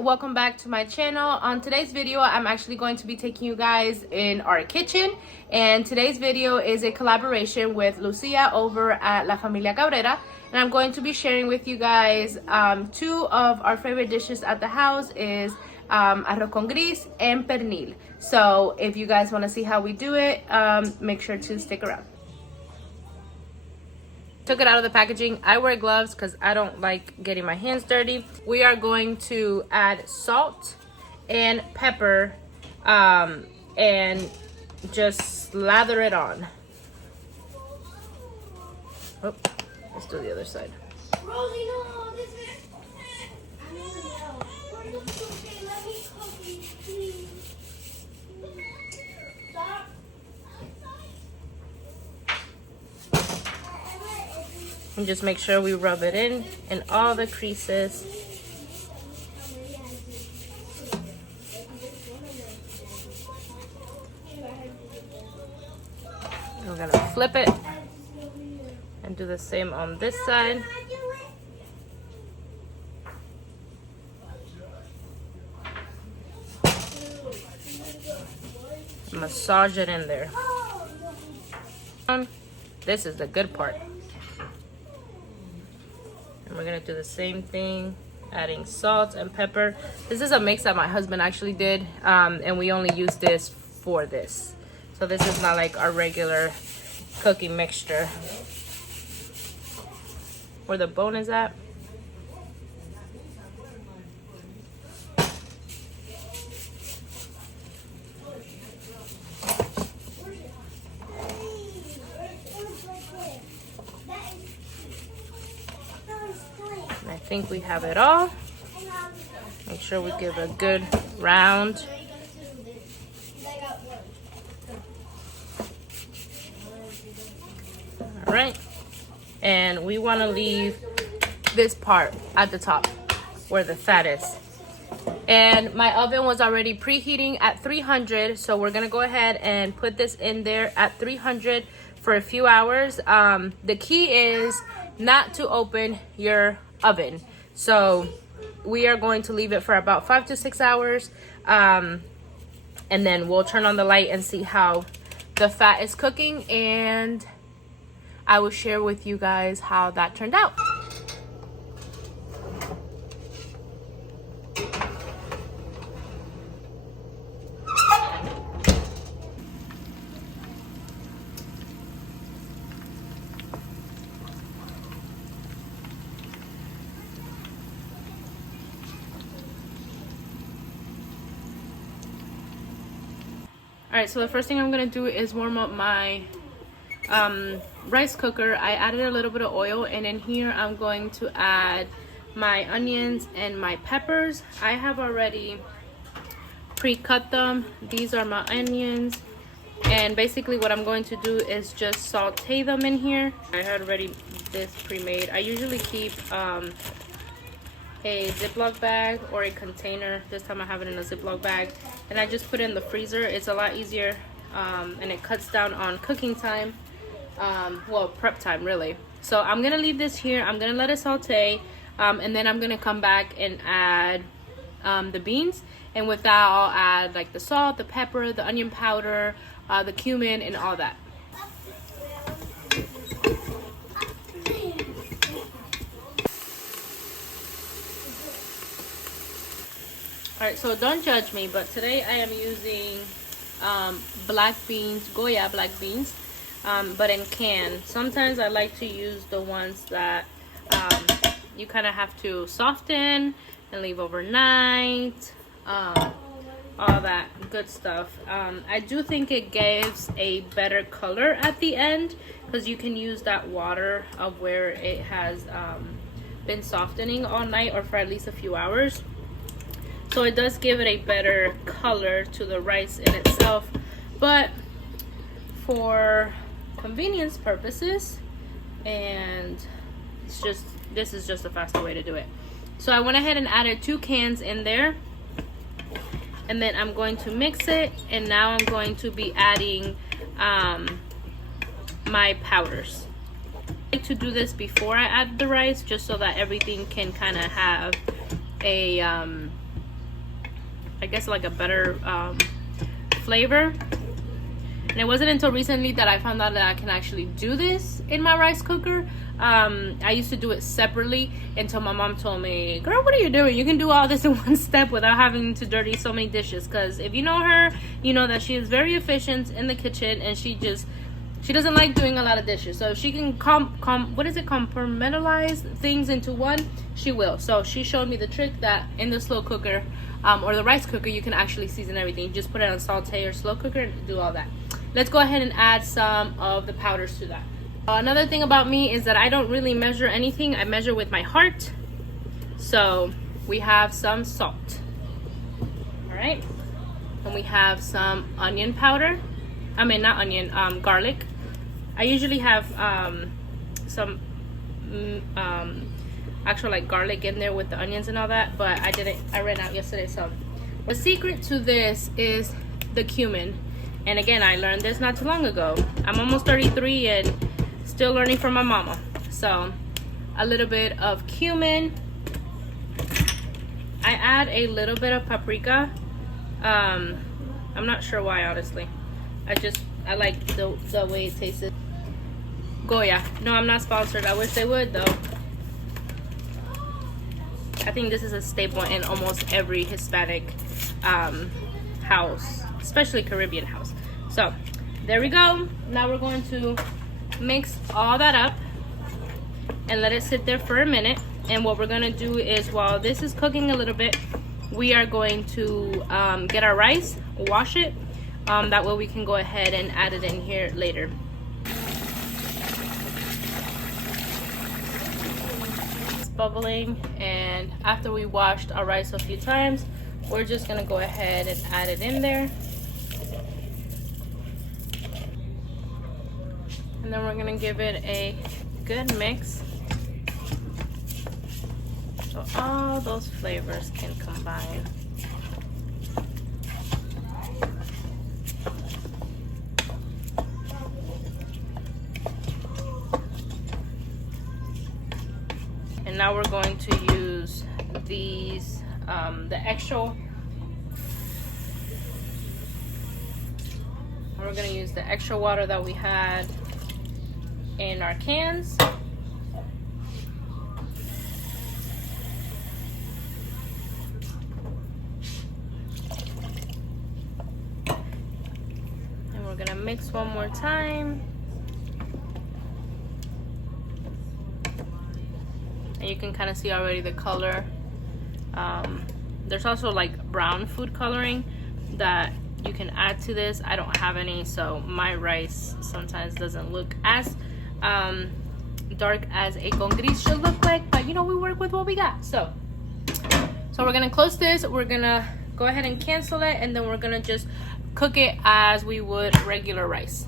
welcome back to my channel. On today's video, I'm actually going to be taking you guys in our kitchen, and today's video is a collaboration with Lucia over at La Familia Cabrera, and I'm going to be sharing with you guys two of our favorite dishes at the house is Arroz Congris and Pernil. So if you guys want to see how we do it, make sure to stick around. Took it out of the packaging. I wear gloves because I don't like getting my hands dirty. We are going to add salt and pepper and just slather it on. Oh, let's do the other side. Rosie, no, this is... I don't know. Let me cookie, please. Stop. And just make sure we rub it in all the creases. We're gonna flip it and do the same on this side. Massage it in there. This is the good part. And we're gonna do the same thing, adding salt and pepper. This is a mix that my husband actually did, and we only use this for this. So this is not like our regular cooking mixture. Where the bone is at. I think we have it all. Make sure we give a good round. All right. And we want to leave this part at the top where the fat is. And my oven was already preheating at 300. So we're going to go ahead and put this in there at 300 for a few hours. The key is not to open your oven. So we are going to leave it for about 5 to 6 hours, and then we'll turn on the light and see how the fat is cooking, and I will share with you guys how that turned out. Alright, so the first thing I'm going to do is warm up my rice cooker. I added a little bit of oil, and in here I'm going to add my onions and my peppers. I have already pre-cut them. These are my onions, and basically what I'm going to do is just saute them in here. I had already this pre-made. I usually keep a Ziploc bag or a container. This time I have it in a Ziploc bag, and I just put it in the freezer. It's a lot easier, and it cuts down on cooking time, well, prep time really. So I'm gonna leave this here. I'm gonna let it saute, and then I'm gonna come back and add the beans, and with that I'll add like the salt, the pepper, the onion powder, the cumin, and all that. Alright, so don't judge me, but today I am using black beans, Goya black beans, but in can. Sometimes I like to use the ones that you kind of have to soften and leave overnight, all that good stuff. I do think it gives a better color at the end, because you can use that water of where it has been softening all night or for at least a few hours. So it does give it a better color to the rice in itself, but for convenience purposes, and this is just a faster way to do it. So I went ahead and added 2 cans in there, and then I'm going to mix it, and now I'm going to be adding my powders. I like to do this before I add the rice, just so that everything can kind of have a I guess like a better flavor. And it wasn't until recently that I found out that I can actually do this in my rice cooker. I used to do it separately until my mom told me, girl, what are you doing? You can do all this in one step without having to dirty so many dishes. Because if you know her, you know that she is very efficient in the kitchen, and she doesn't like doing a lot of dishes. So if she can compartmentalize things into one, she will. So she showed me the trick that in the slow cooker or the rice cooker, you can actually season everything. You just put it on saute or slow cooker and do all that. Let's go ahead and add some of the powders to that. Another thing about me is that I don't really measure anything. I measure with my heart. So we have some salt. All right. And we have some onion powder. I mean, not onion, garlic. I usually have some actual like garlic in there with the onions and all that, but I ran out yesterday. So the secret to this is the cumin. And again, I learned this not too long ago. I'm almost 33 and still learning from my mama. So a little bit of cumin. I add a little bit of paprika. I'm not sure why, honestly. I like the way it tastes. Goya. No, I'm not sponsored. I wish they would though. I think this is a staple in almost every Hispanic house, especially Caribbean house. So there we go. Now we're going to mix all that up and let it sit there for a minute. And what we're gonna do is, while this is cooking a little bit, we are going to get our rice, wash it. That way we can go ahead and add it in here later. It's bubbling, and after we washed our rice a few times, we're just gonna go ahead and add it in there. And then we're gonna give it a good mix so all those flavors can combine. And now we're going to use these, the extra. We're gonna use the extra water that we had in our cans. And we're gonna mix one more time. And you can kind of see already the color. There's also like brown food coloring that you can add to this. I don't have any, so my rice sometimes doesn't look as dark as a Congris should look like, but you know, we work with what we got. So we're gonna close this, we're gonna go ahead and cancel it, and then we're gonna just cook it as we would regular rice.